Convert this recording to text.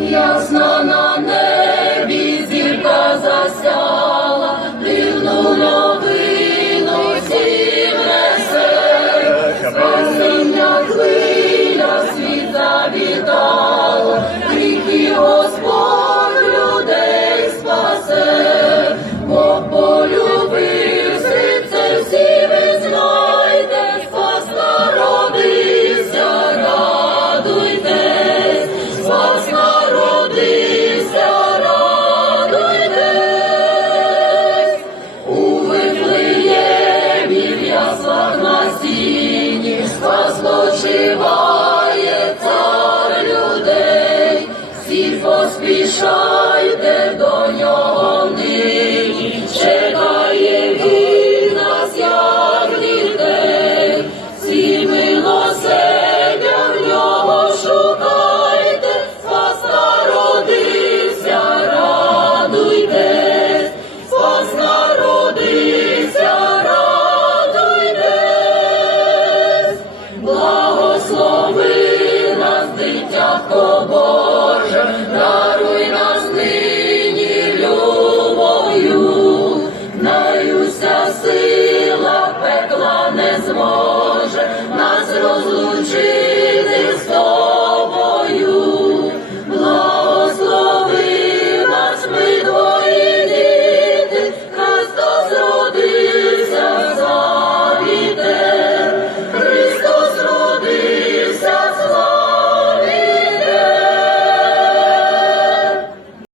ясна на небі зірка засяла, дивну новину всім несе, спасіння хвиля світ завітала. 时光 зможе нас розлучити.